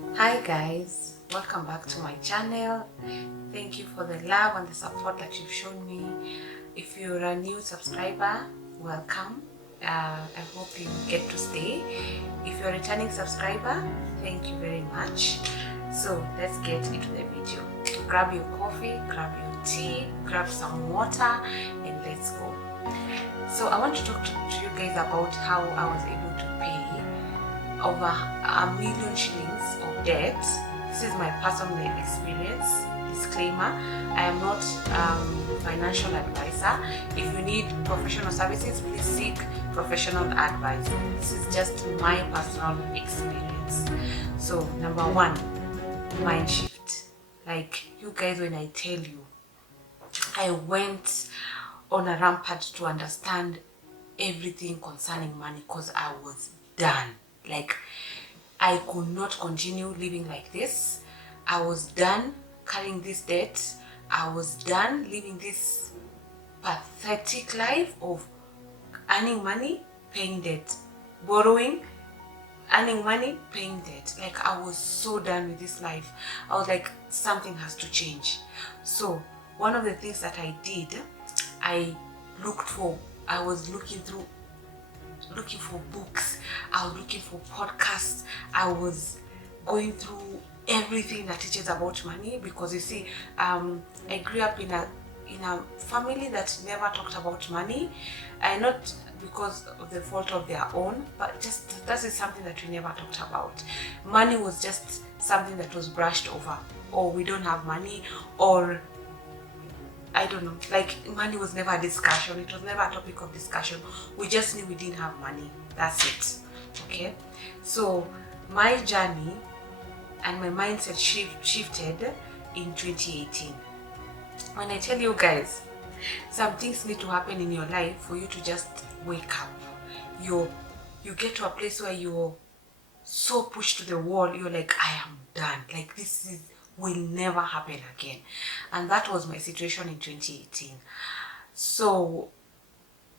Hi guys, welcome back to my channel. Thank you for the love and the support that you've shown me. If you're a new subscriber, welcome. I hope you get to stay. If you're a returning subscriber, thank you very much. So let's get into the video. Grab your coffee, grab your tea, grab some water, and let's go. So I want to talk to you guys about how I was able to pay over 1,000,000 shillings of debt. This is my personal experience. Disclaimer, I am not financial advisor. If you need professional services, please seek professional advice. This is just my personal experience. So number one, mind shift. Like you guys, when I tell you, I went on a rampage to understand everything concerning money because I was done. Like, I could not continue living like this. I was done carrying this debt. I was done living this pathetic life of earning money, paying debt, borrowing, earning money, paying debt. Like, I was so done with this life. I was like, something has to change. So one of the things that I did, I was looking for books, I was looking for podcasts, I was going through everything that teaches about money, because you see, I grew up in a family that never talked about money, and not because of the fault of their own, but just that is something that we never talked about. Money was just something that was brushed over, or we don't have money, or I don't know, like money was never a discussion. It was never a topic of discussion. We just knew we didn't have money. That's it. Okay? So my journey and my mindset shifted in 2018. When I tell you guys, some things need to happen in your life for you to just wake up. You get to a place where you're so pushed to the wall, you're like, I am done. Like, this will never happen again. And that was my situation in 2018. So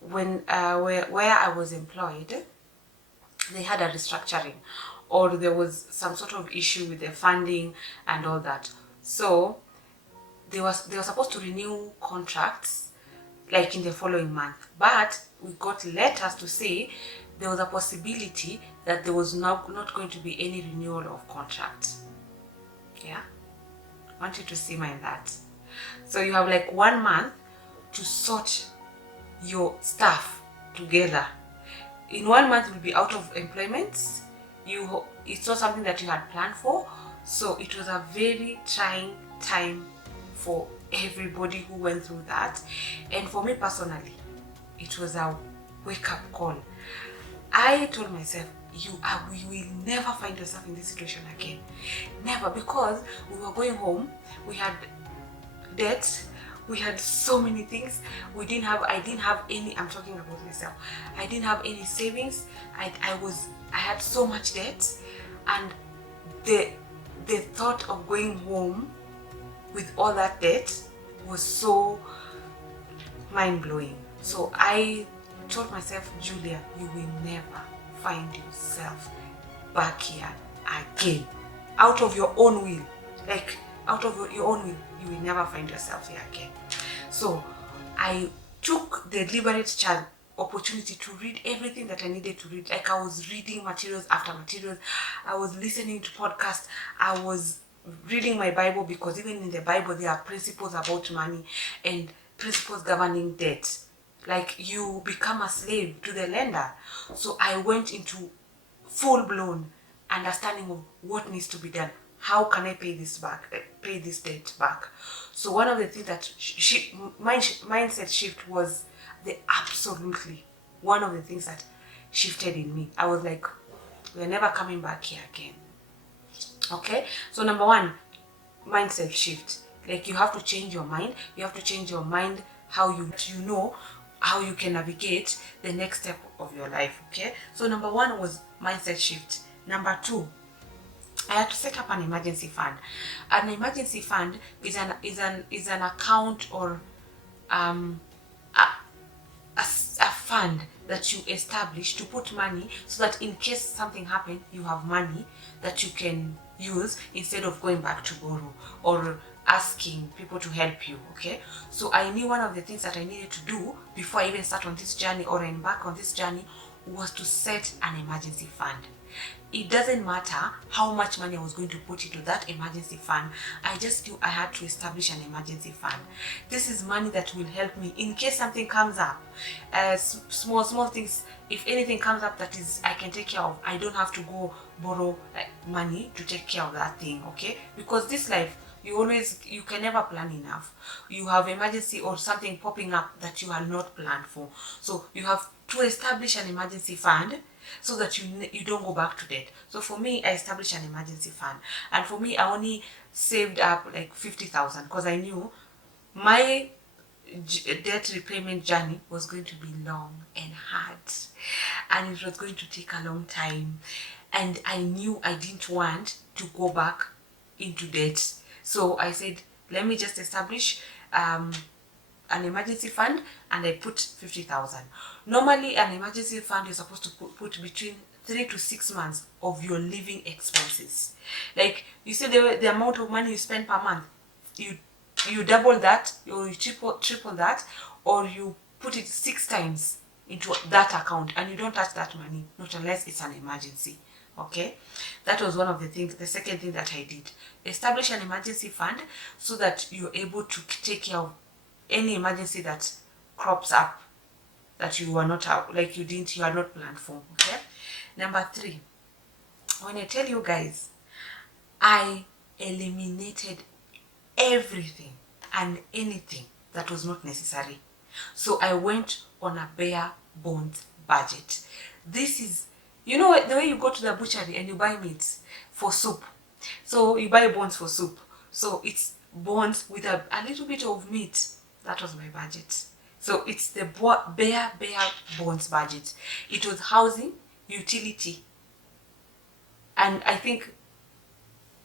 when where I was employed, they had a restructuring, or there was some sort of issue with the funding and all that. So they were supposed to renew contracts like in the following month, but we got letters to say there was a possibility that there was not going to be any renewal of contract. Yeah, I want you to see my that. So you have like 1 month to sort your stuff together. In 1 month you'll be out of employment. It's not something that you had planned for. So it was a very trying time for everybody who went through that. And for me personally, it was a wake-up call. I told myself, you will never find yourself in this situation again. Never, because we were going home, we had debts, we had so many things. I didn't have any, I'm talking about myself, I didn't have any savings. I had so much debt, and the thought of going home with all that debt was so mind-blowing. So I told myself, Julia, you will never find yourself back here again. Out of your own will. Like, out of your own will, you will never find yourself here again. So I took the deliberate opportunity to read everything that I needed to read. Like, I was reading materials after materials. I was listening to podcasts. I was reading my Bible, because even in the Bible there are principles about money and principles governing debt. Like, you become a slave to the lender. So I went into full-blown understanding of what needs to be done. How can I pay this debt back? So one of the things that mindset shift was absolutely one of the things that shifted in me. I was like, we're never coming back here again. Okay, so number one, mindset shift. Like, you have to change your mind. You have to change your mind how you know how you can navigate the next step of your life. Okay, so number one was mindset shift. Number two, I had to set up an emergency fund. An emergency fund is an account, or a fund that you establish to put money, so that in case something happens, you have money that you can use instead of going back to borrow or asking people to help you. Okay, so I knew one of the things that I needed to do before I even start on this journey or embark on this journey was to set an emergency fund. It doesn't matter how much money I was going to put into that emergency fund. I just knew I had to establish an emergency fund. This is money that will help me in case something comes up. Small things. If anything comes up that is I can take care of, I don't have to go borrow money to take care of that thing. Okay, because this life, you can never plan enough. You have emergency or something popping up that you had not planned for. So you have to establish an emergency fund so that you don't go back to debt. So for me, I established an emergency fund, and for me, I only saved up like 50,000 because I knew my debt repayment journey was going to be long and hard, and it was going to take a long time, and I knew I didn't want to go back into debt. So I said, let me just establish an emergency fund, and I put 50,000. Normally, an emergency fund is supposed to put between 3 to 6 months of your living expenses. Like you see, the amount of money you spend per month, you double that, or you triple that, or you put it 6 times into that account, and you don't touch that money, not unless it's an emergency. Okay, that was one of the things. The second thing that I did, establish an emergency fund so that you're able to take care of any emergency that crops up that you are not out, like you are not planned for. Okay, number 3, when I tell you guys, I eliminated everything and anything that was not necessary. So I went on a bare bones budget. This is, you know, the way you go to the butchery and you buy meat for soup. So you buy bones for soup. So it's bones with a little bit of meat. That was my budget. So it's the bare bones budget. It was housing, utility, and I think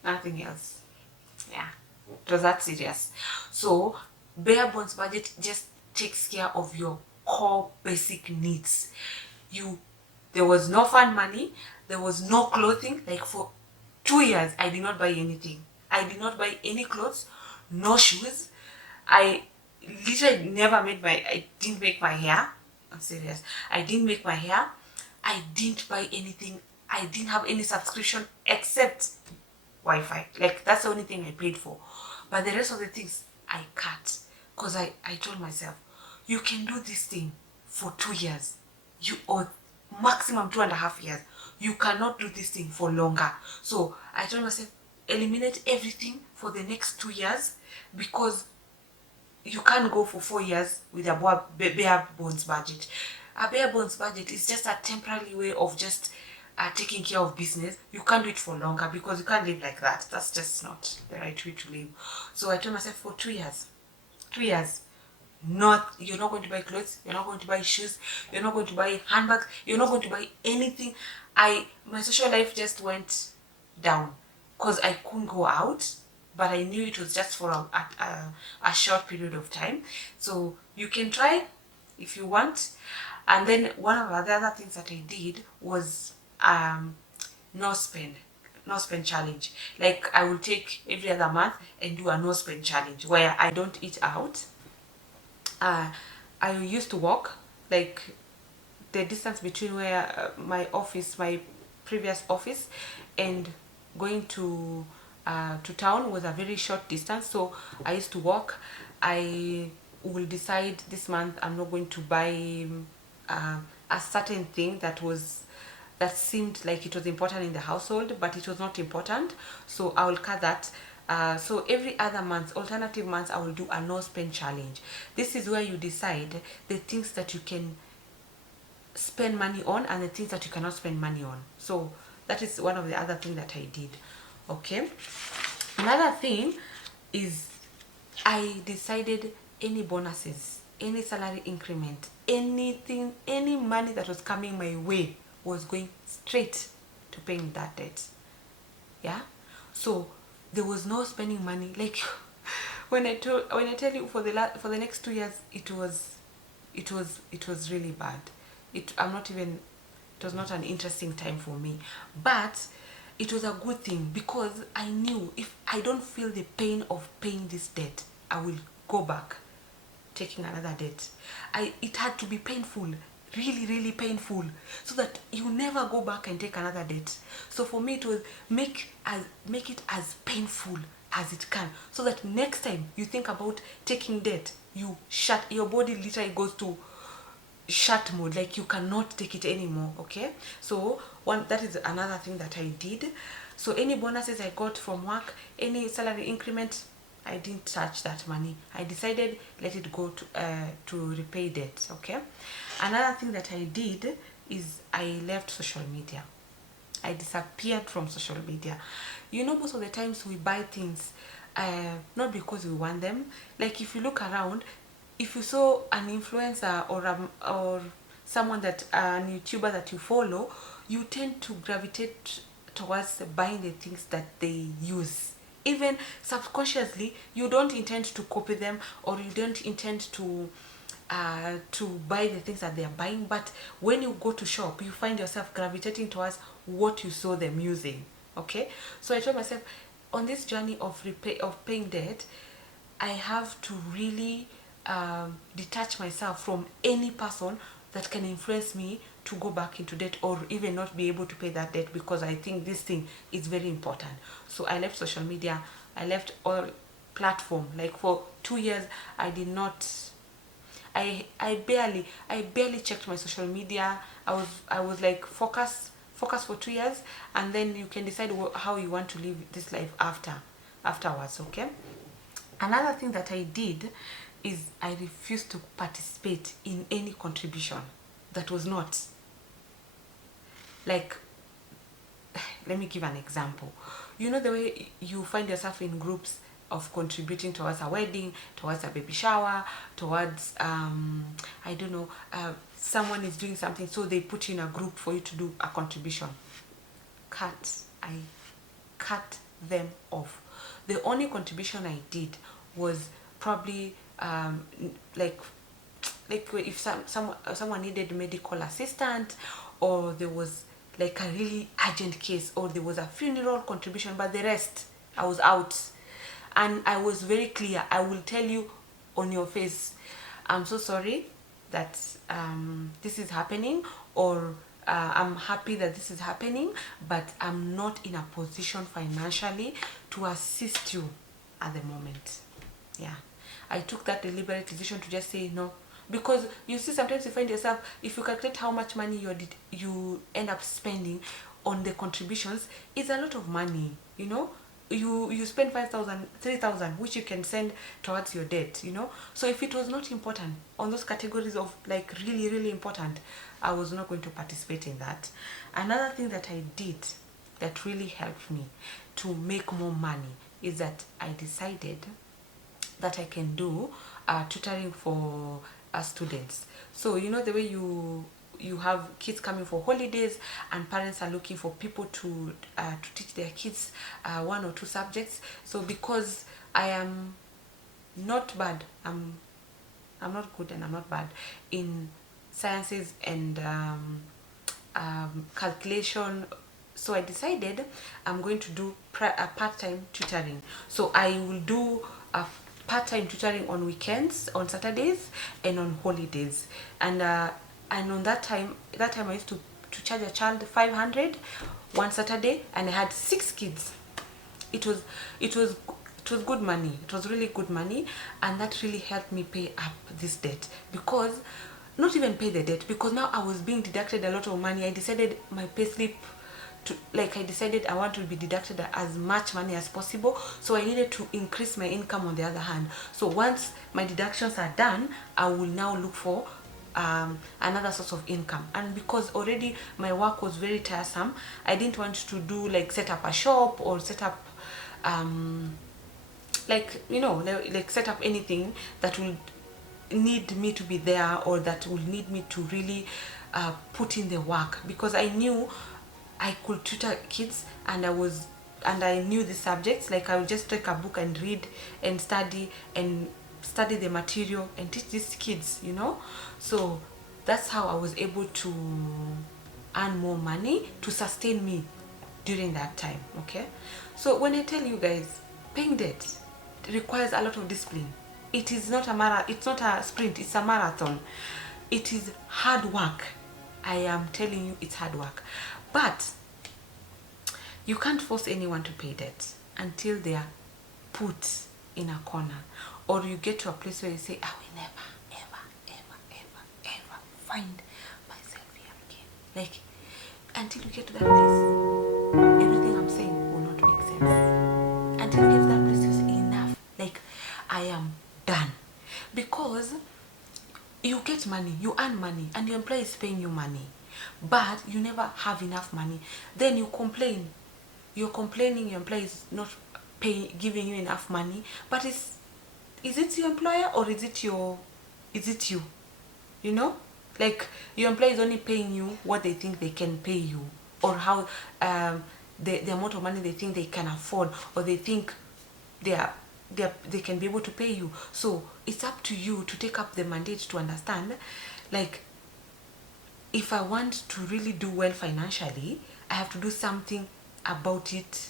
nothing else. Yeah, it was that serious. So bare bones budget just takes care of your core basic needs. There was no fun money, there was no clothing. Like for 2 years, I did not buy anything. I did not buy any clothes, no shoes. I literally I didn't make my hair. I'm serious. I didn't make my hair. I didn't buy anything. I didn't have any subscription except Wi-Fi. Like that's the only thing I paid for. But the rest of the things I cut. Because I told myself, you can do this thing for 2 years. Or maximum 2.5 years. You cannot do this thing for longer. So I told myself, eliminate everything for the next 2 years, because you can't go for 4 years with a bare bones budget. A bare bones budget is just a temporary way of just taking care of business. You can't do it for longer because you can't live like that. That's just not the right way to live. So I told myself, for 2 years, you're not going to buy clothes, you're not going to buy shoes, you're not going to buy handbags, you're not going to buy anything. My social life just went down because I couldn't go out, but I knew it was just for a short period of time. So you can try if you want. And then one of the other things that I did was no spend challenge. Like I will take every other month and do a no spend challenge where I don't eat out. I used to walk, like the distance between where my previous office and going to town was a very short distance. So I used to walk. I will decide this month I'm not going to buy a certain thing that seemed like it was important in the household, but it was not important. So I will cut that. So every other month, alternative months, I will do a no spend challenge. This is where you decide the things that you can spend money on and the things that you cannot spend money on. So that is one of the other things that I did. Okay, another thing is I decided any bonuses, any salary increment, anything, any money that was coming my way was going straight to paying that debt. Yeah, so there was no spending money. Like when I tell you, for the next 2 years, it was really bad. it was not an interesting time for me, but it was a good thing because I knew if I don't feel the pain of paying this debt, I will go back taking another debt. It had to be painful, really, really painful, so that you never go back and take another debt. So for me, it was make it as painful as it can, so that next time you think about taking debt, your body literally goes to shut mode, like you cannot take it anymore. Okay, so that is another thing that I did. So any bonuses I got from work, any salary increment, I didn't touch that money. I decided let it go to repay debt. Okay, another thing that I did is I left social media. I disappeared from social media. Most of the times we buy things not because we want them. Like if you look around, if you saw an influencer or someone an YouTuber that you follow, you tend to gravitate towards buying the things that they use. Even subconsciously, you don't intend to copy them, or you don't intend to buy the things that they are buying, but when you go to shop, you find yourself gravitating towards what you saw them using. Okay, so I told myself, on this journey of paying debt, I have to really detach myself from any person that can influence me to go back into debt, or even not be able to pay that debt, because I think this thing is very important. So I left social media, I left all platform. Like for 2 years, I did not. I barely checked my social media. I was like focus for 2 years, and then you can decide how you want to live this life afterwards. Okay. Another thing that I did is I refused to participate in any contribution that was not like, let me give an example. The way you find yourself in groups of contributing towards a wedding, towards a baby shower, towards I don't know, someone is doing something, so they put you in a group for you to do a contribution. I cut them off. The only contribution I did was probably like if someone needed medical assistant, or there was like a really urgent case, or there was a funeral contribution, but the rest I was out. And I was very clear. I will tell you on your face, I'm so sorry that this is happening, or I'm happy that this is happening, but I'm not in a position financially to assist you at the moment. Yeah, I took that deliberate decision to just say no. Because you see, sometimes you find yourself, if you calculate how much money you end up spending on the contributions, it's a lot of money. You spend 5,000, 3,000, which you can send towards your debt. So if it was not important on those categories of like really, really important, I was not going to participate in that. Another thing that I did that really helped me to make more money is that I decided that I can do tutoring for students. So the way you have kids coming for holidays, and parents are looking for people to teach their kids 1 or 2 subjects. So because I am not bad, I'm not good and I'm not bad in sciences and calculation, so I decided I'm going to do a part-time tutoring. So I will do a part-time tutoring on weekends, on Saturdays, and on holidays. And on that time I used to charge a child 500 one Saturday, and I had 6 kids. It was good money. It was really good money, and that really helped me pay up this debt. Because not even pay the debt, because now I was being deducted a lot of money. I decided my payslip I decided I want to be deducted as much money as possible, so I needed to increase my income on the other hand. So once my deductions are done, I will now look for another source of income. And because already my work was very tiresome, I didn't want to do set up a shop, or set up set up anything that will need me to be there, or that will need me to really put in the work, because I knew I could tutor kids, and I knew the subjects. Like I would just take a book and read and study the material and teach these kids. So that's how I was able to earn more money to sustain me during that time. Okay, so when I tell you guys, paying debt requires a lot of discipline. It is not a it's not a sprint, it's a marathon. It is hard work. I am telling you, it's hard work. But you can't force anyone to pay debt until they are put in a corner, or you get to a place where you say, I will never ever find myself here again. Like, until you get to that place, everything I'm saying will not make sense. Until you get to that place, you say, enough. Like, I am done. Because you get money, you earn money, and your employer is paying you money, but you never have enough money. Then you complain. You're complaining your employer is not giving you enough money, but is it your employer or is it you? You know, like your employer is only paying you what they think they can pay you, or how the amount of money they think they can afford, or they think they can be able to pay you. So it's up to you to take up the mandate to understand, like, if I want to really do well financially, I have to do something about it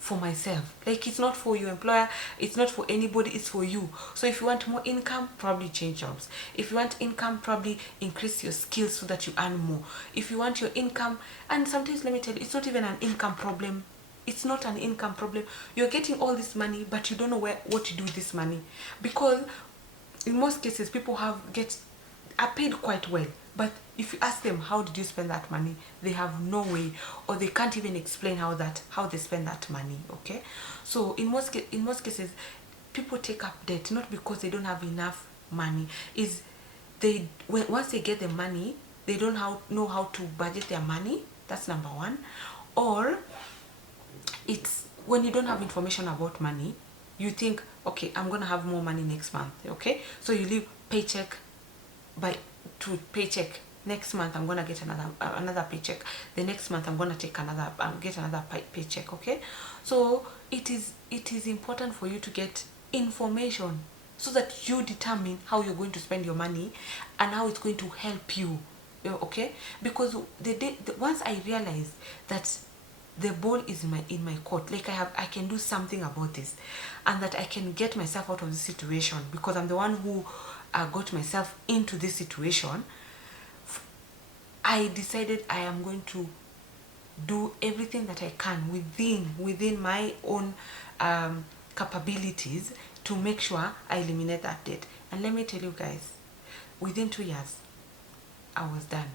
for myself. Like, it's not for your employer, it's not for anybody, it's for you. So if you want more income, probably change jobs. If you want income, probably increase your skills so that you earn more. If you want your income, and sometimes, let me tell you, it's not even an income problem. It's not an income problem. You're getting all this money, but you don't know what to do with this money. Because in most cases, people are paid quite well, but if you ask them, how did you spend that money, they have no way, or they can't even explain how they spend that money. Okay, so in most cases, people take up debt not because they don't have enough money. Once they get the money, they don't know how to budget their money. That's number one. Or it's when you don't have information about money, you think, okay, I'm gonna have more money next month. Okay, so you live paycheck to paycheck. Next month I'm gonna get another paycheck. The next month I'm gonna get another paycheck. Okay, so it is important for you to get information so that you determine how you're going to spend your money and how it's going to help you. Okay, because once I realized that the ball is in my court, like I can do something about this, and that I can get myself out of this situation, because I'm the one who got myself into this situation. I decided I am going to do everything that I can within my own capabilities to make sure I eliminate that debt. And let me tell you guys, within 2 years I was done.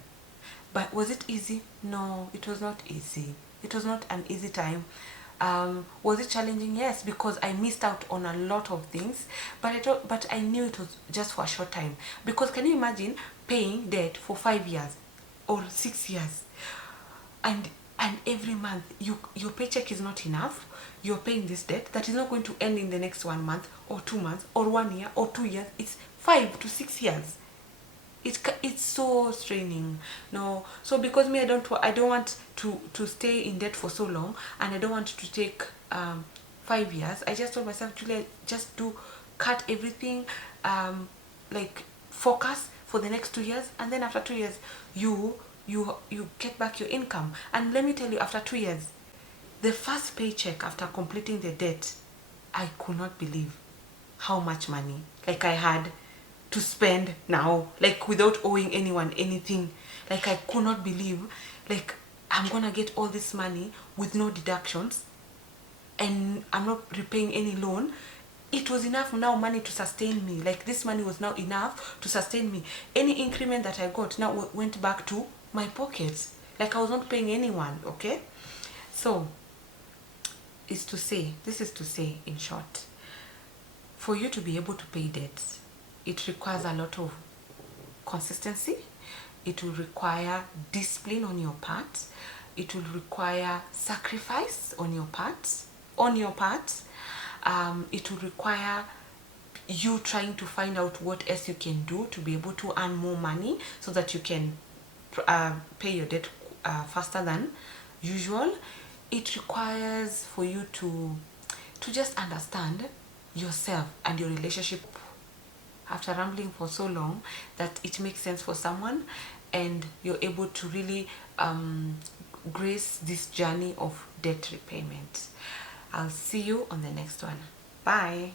But was it easy? No, it was not easy. It was not an easy time. Was it challenging? Yes, because I missed out on a lot of things, but I knew it was just for a short time. Because can you imagine paying debt for 5 years or 6 years, and every month your paycheck is not enough? You're paying this debt that is not going to end in the next 1 month or 2 months or 1 year or 2 years. It's 5 to 6 years. It's so straining. No, so because me, I don't want to stay in debt for so long, and I don't want to take 5 years. I just told myself, Julia, just do cut everything, like focus for the next 2 years, and then after 2 years you get back your income. And let me tell you, after 2 years, the first paycheck after completing the debt, I could not believe how much money like I had to spend now, like without owing anyone anything. Like I could not believe, like, I'm gonna get all this money with no deductions, and I'm not repaying any loan. It was enough now money to sustain me. Like, this money was now enough to sustain me. Any increment that I got now went back to my pockets. Like, I was not paying anyone. Okay, so this is to say, in short, for you to be able to pay debts, it requires a lot of consistency. It will require discipline on your part. It will require sacrifice on your part. It will require you trying to find out what else you can do to be able to earn more money so that you can pay your debt faster than usual. It requires for you to just understand yourself and your relationship after rambling for so long, that it makes sense for someone and you're able to really grace this journey of debt repayment. I'll see you on the next one. Bye.